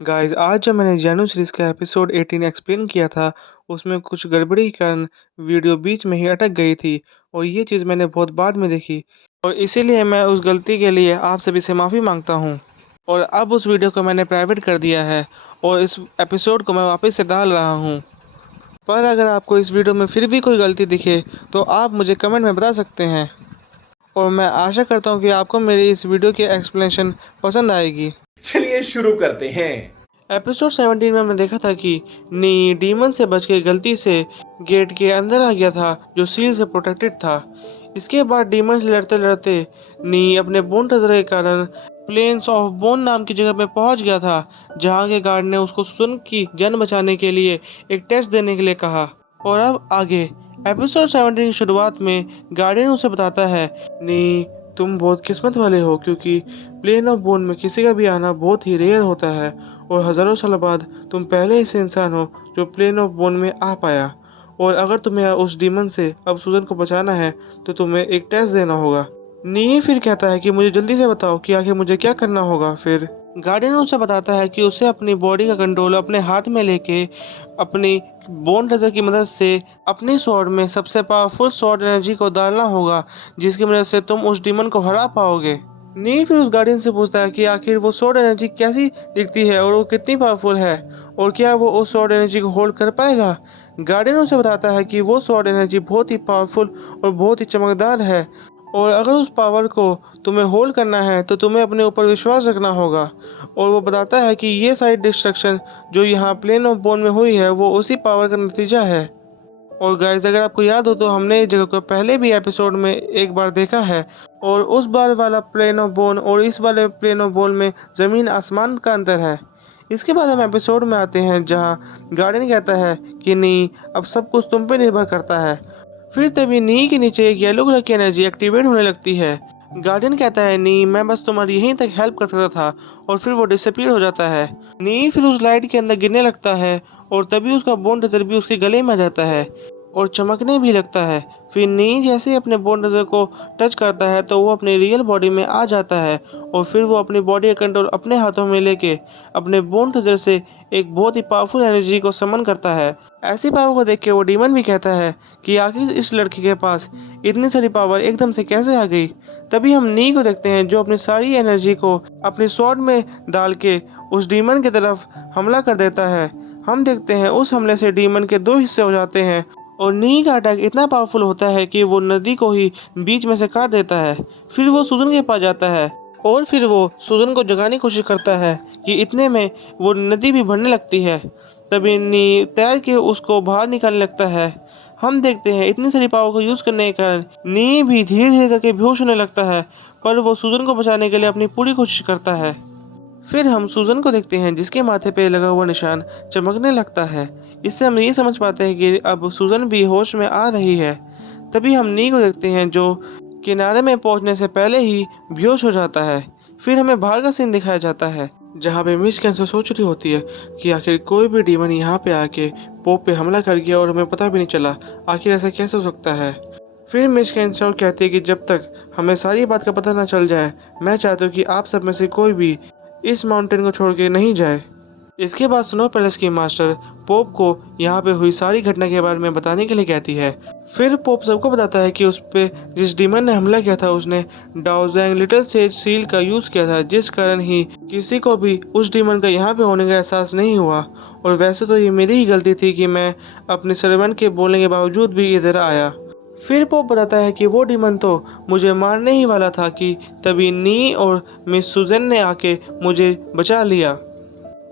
Guys आज जब मैंने जानू सीरीज़ का एपिसोड 18 एक्सप्लेन किया था, उसमें कुछ गड़बड़ी के कारण वीडियो बीच में ही अटक गई थी और ये चीज़ मैंने बहुत बाद में देखी और इसीलिए मैं उस गलती के लिए आप सभी से माफ़ी मांगता हूँ। और अब उस वीडियो को मैंने प्राइवेट कर दिया है और इस एपिसोड को मैं वापस से डाल रहा हूँ। पर अगर आपको इस वीडियो में फिर भी कोई गलती दिखे तो आप मुझे कमेंट में बता सकते हैं और मैं आशा करता हूँ कि आपको मेरी इस वीडियो की एक्सप्लेनेशन पसंद आएगी। चलिए शुरू करते हैं। एपिसोड 17 में हमने देखा था कि नी डीमन से बच के गलती से गेट के अंदर आ गया था जो सील से प्रोटेक्टेड था। इसके बाद डीमन से लड़ते लड़ते नी अपने बोन ट्रेजर के कारण प्लेन्स ऑफ बोन नाम की जगह पे पहुंच गया था, जहां के गार्ड ने उसको सुन की जान बचाने के लिए एक टेस्ट देने के लिए कहा। और अब आगे एपिसोड 17 की शुरुआत में गार्डियन उसे बताता है, नी तुम बहुत किस्मत वाले हो क्योंकि प्लेन ऑफ बोन में किसी का भी आना बहुत ही रेयर होता है और हज़ारों साल बाद तुम पहले ऐसे इंसान हो जो प्लेन ऑफ बोन में आ पाया। और अगर तुम्हें उस डीमन से अब सूजन को बचाना है तो तुम्हें एक टेस्ट देना होगा। नी फिर कहता है कि मुझे जल्दी से बताओ कि आखिर मुझे क्या करना होगा। फिर गार्डियन उसे बताता है कि उसे अपनी बॉडी का कंट्रोल अपने हाथ में लेके अपनी बोन ट्रेजर की मदद से अपनी स्वॉर्ड में सबसे पावरफुल स्वॉर्ड एनर्जी को डालना होगा, जिसकी मदद से तुम उस डीमन को हरा पाओगे। नी फिर उस गार्डियन से पूछता है कि आखिर वो स्वॉर्ड एनर्जी कैसी दिखती है और वो कितनी पावरफुल है और क्या वो उस स्वॉर्ड एनर्जी को होल्ड कर पाएगा। गार्डियन उसे बताता है कि वो स्वॉर्ड एनर्जी बहुत ही पावरफुल और बहुत ही चमकदार है और अगर उस पावर को तुम्हें होल्ड करना है तो तुम्हें अपने ऊपर विश्वास रखना होगा। और वो बताता है कि ये सारी डिस्ट्रक्शन जो यहाँ प्लेन ऑफ बोन में हुई है वो उसी पावर का नतीजा है। और गाइस अगर आपको याद हो तो हमने इस जगह को पहले भी एपिसोड में एक बार देखा है और उस बार वाला प्लेन ऑफ बोन और इस वाले प्लेन ऑफ बोन में ज़मीन आसमान का अंतर है। इसके बाद हम एपिसोड में आते हैं जहां गार्डन कहता है कि नहीं अब सब कुछ तुम पे निर्भर करता है। फिर तभी नी के नीचे एक येलो कलर की एनर्जी एक्टिवेट होने लगती है। गार्डियन कहता है नी मैं बस तुम्हारी यहीं तक हेल्प कर सकता था और फिर वो डिसअपीयर हो जाता है। नी फिर उस लाइट के अंदर गिरने लगता है और तभी उसका बोन ट्रेजर भी उसके गले में आ जाता है और चमकने भी लगता है। फिर नी जैसे ही अपने बोन ट्रेजर को टच करता है तो वो अपनी रियल बॉडी में आ जाता है और फिर वो अपनी बॉडी का कंट्रोल अपने हाथों में लेके अपने बोन ट्रेजर से एक बहुत ही पावरफुल एनर्जी को समन करता है। ऐसी पावर को देख के वो डीमन भी कहता है कि आखिर इस लड़के के पास इतनी सारी पावर एकदम से कैसे आ गई। तभी हम नी को देखते हैं जो अपनी सारी एनर्जी को अपनी स्वॉर्ड में डाल के उस डीमन की तरफ हमला कर देता है। हम देखते हैं उस हमले से डीमन के दो हिस्से हो जाते हैं और नी का अटैक इतना पावरफुल होता है कि वो नदी को ही बीच में से काट देता है। फिर वो सुजन के पास जाता है और फिर वो सुजन को जगाने की कोशिश करता है कि इतने में वो नदी भी भरने लगती है। तभी नी तैर के उसको बाहर निकालने लगता है। हम देखते हैं इतनी सारी पावर को यूज़ करने के कारण नी भी धीरे धीरे करके बेहोश होने लगता है, पर वो सुजन को बचाने के लिए अपनी पूरी कोशिश करता है। फिर हम सुजन को देखते हैं जिसके माथे पे लगा हुआ निशान चमकने लगता है। इससे हम ये समझ पाते हैं कि अब सुजन भी होश में आ रही है। तभी हम नी को देखते हैं जो किनारे में पहुंचने से पहले ही बेहोश हो जाता है। फिर हमें बाहर का सीन दिखाया जाता है जहाँ पे मिस कैंसर सोच रही होती है कि आखिर कोई भी डीमन यहाँ पे आके पोप पे हमला कर गया और हमें पता भी नहीं चला, आखिर ऐसा कैसे हो सकता है। फिर मिस कैंसर कहती है कि जब तक हमें सारी बात का पता ना चल जाए मैं चाहती हूँ कि आप सब में से कोई भी इस माउंटेन को छोड़ के नहीं जाए। इसके बाद स्नो पैलेस की मास्टर पोप को यहाँ पे हुई सारी घटना के बारे में बताने के लिए कहती है। फिर पोप सबको बताता है कि उस पे जिस डीमन ने हमला किया था उसने डाओजैंग लिटिल सेज सील का यूज़ किया था, जिस कारण ही किसी को भी उस डीमन का यहाँ पे होने का एहसास नहीं हुआ। और वैसे तो ये मेरी ही गलती थी कि मैं अपने सर्वेंट के बोलने के बावजूद भी इधर आया। फिर पोप बताता है कि वो डीमन तो मुझे मारने ही वाला था कि तभी नी और मिस सुजन ने आके मुझे बचा लिया।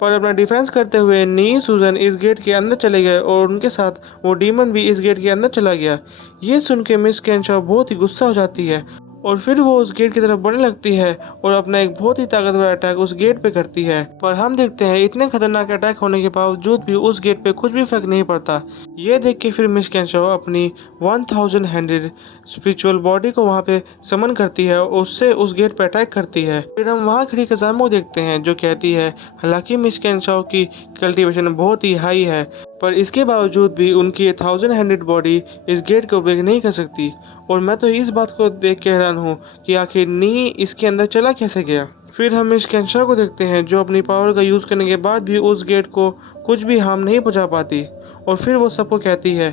पर अपना डिफेंस करते हुए नी सुजन इस गेट के अंदर चले गए और उनके साथ वो डीमन भी इस गेट के अंदर चला गया। ये सुन के मिस कैंशॉ बहुत ही गुस्सा हो जाती है और फिर वो उस गेट की तरफ बढ़ने लगती है और अपना एक बहुत ही ताकतवर अटैक उस गेट पे करती है। पर हम देखते हैं इतने खतरनाक अटैक होने के बावजूद भी उस गेट पे कुछ भी फर्क नहीं पड़ता। ये देख के फिर मिस कैंशॉ अपनी 1000 हैंडेड स्पिरिचुअल बॉडी को वहाँ पे समन करती है और उससे उस गेट पे अटैक करती है। फिर हम वहाँ खड़ी कज़ामो को देखते हैं जो कहती है हालांकि मिस कैंशॉ की कल्टीवेशन बहुत ही हाई है पर इसके बावजूद भी उनकी 1000 हैंडेड बॉडी इस गेट को ब्रेक नहीं कर सकती। और मैं तो इस बात को देख के हैरान हूँ कि आखिर नी इसके अंदर चला कैसे गया। फिर हम मिस केंशा को देखते हैं जो अपनी पावर का यूज़ करने के बाद भी उस गेट को कुछ भी हार्म नहीं पहुंचा पाती, और फिर वो सबको कहती है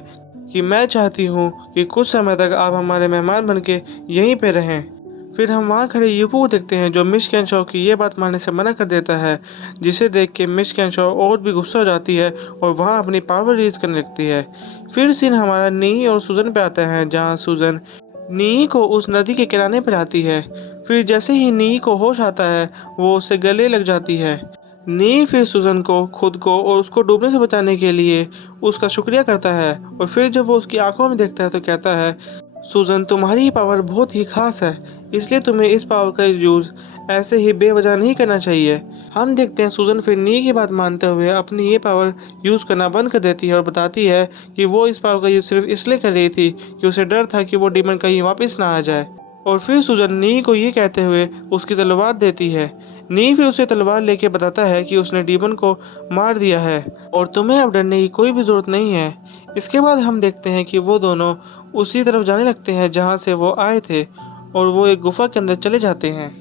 कि मैं चाहती हूँ कि कुछ समय तक आप हमारे मेहमान बन के यहीं पे रहें। फिर हम वहाँ खड़े यूफो को देखते हैं जो मिस केंशा की ये बात मानने से मना कर देता है, जिसे देख के मिस केंशा और भी गुस्सा हो जाती है और वहाँ अपनी पावर रिलीज करने लगती है। फिर सीन हमारा नी और सूजन पे आता है, जहाँ सूजन नी को उस नदी के किनारे पर लाती है। फिर जैसे ही नी को होश आता है वो उससे गले लग जाती है। नी फिर सूजन को खुद को और उसको डूबने से बचाने के लिए उसका शुक्रिया करता है, और फिर जब वो उसकी आंखों में देखता है तो कहता है, सूजन तुम्हारी पावर बहुत ही खास है, इसलिए तुम्हें इस पावर का यूज़ ऐसे ही बेवजह नहीं करना चाहिए। हम देखते हैं सूजन फिर नी की बात मानते हुए अपनी ये पावर यूज़ करना बंद कर देती है और बताती है कि वो इस पावर का यूज़ सिर्फ इसलिए कर रही थी कि उसे डर था कि वो डीमन कहीं वापस ना आ जाए। और फिर सूजन नी को ये कहते हुए उसकी तलवार देती है। नी फिर उसे तलवार लेके बताता है कि उसने डीमन को मार दिया है और तुम्हें अब डरने की कोई भी ज़रूरत नहीं है। इसके बाद हम देखते हैं कि वो दोनों उसी तरफ जाने लगते हैं जहाँ से वो आए थे, और वो एक गुफा के अंदर चले जाते हैं।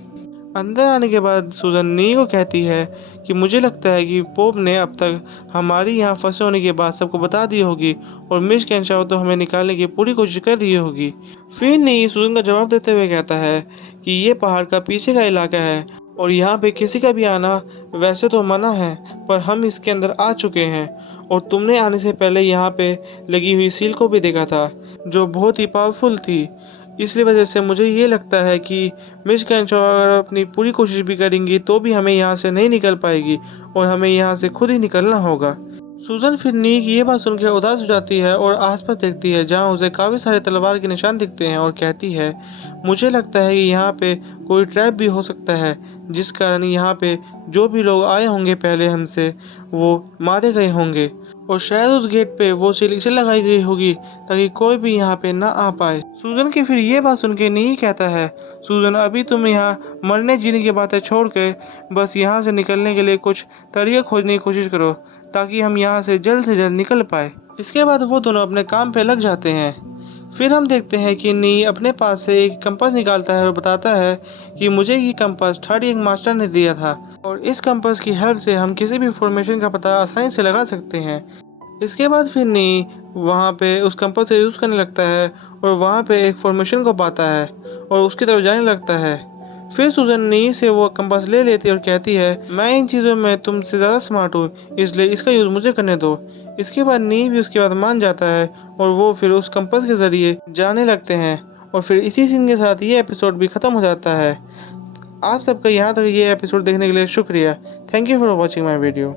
अंदर आने के बाद सूजन नी को कहती है कि मुझे लगता है कि पोप ने अब तक हमारी यहाँ फंसे होने के बाद सबको बता दी होगी, और मिस कैंशाओ तो हमें निकालने की पूरी कोशिश कर रही होगी। फिर नी सूजन का जवाब देते हुए कहता है कि ये पहाड़ का पीछे का इलाका है और यहाँ पे किसी का भी आना वैसे तो मना है, पर हम इसके अंदर आ चुके हैं और तुमने आने से पहले यहाँ पे लगी हुई सील को भी देखा था जो बहुत ही पावरफुल थी। इसलिए वजह से मुझे ये लगता है कि मिस कैंशो अगर अपनी पूरी कोशिश भी करेंगी तो भी हमें यहाँ से नहीं निकल पाएगी और हमें यहाँ से खुद ही निकलना होगा। सूजन फिर नी की ये बात सुनकर उदास हो जाती है और आसपास देखती है जहाँ उसे काफ़ी सारे तलवार के निशान दिखते हैं, और कहती है मुझे लगता है कि यहाँ पे कोई ट्रैप भी हो सकता है जिस कारण यहाँ पे जो भी लोग आए होंगे पहले हमसे वो मारे गए होंगे, और शायद उस गेट पे वो सील इसे लगाई गई होगी ताकि कोई भी यहाँ पे ना आ पाए। सूजन की फिर ये बात सुन के नी कहता है, सूजन अभी तुम यहाँ मरने जीने की बातें छोड़ के बस यहाँ से निकलने के लिए कुछ तरीका खोजने की कोशिश करो ताकि हम यहाँ से जल्द निकल पाए। इसके बाद वो दोनों अपने काम पे लग जाते हैं। फिर हम देखते हैं कि नी अपने पास से एक कंपास निकालता है और बताता है कि मुझे ये कंपास थर्ड यंग मास्टर ने दिया था और इस कंपास की हेल्प से हम किसी भी फॉर्मेशन का पता आसानी से लगा सकते हैं। इसके बाद फिर नी वहाँ पे उस कंपास से यूज़ करने लगता है और वहाँ पे एक फॉर्मेशन को पाता है और उसकी तरफ जाने लगता है। फिर सूजन नी से वो कंपास ले लेती है और कहती है मैं इन चीज़ों में तुमसे ज़्यादा स्मार्ट हूँ, इसलिए इसका यूज़ मुझे करने दो। इसके बाद नी भी उसकी बात मान जाता है और वो फिर उस कंपास के ज़रिए जाने लगते हैं, और फिर इसी सीन के साथ ये एपिसोड भी ख़त्म हो जाता है। आप सबका यहाँ तक ये एपिसोड देखने के लिए शुक्रिया। Thank you for watching my video.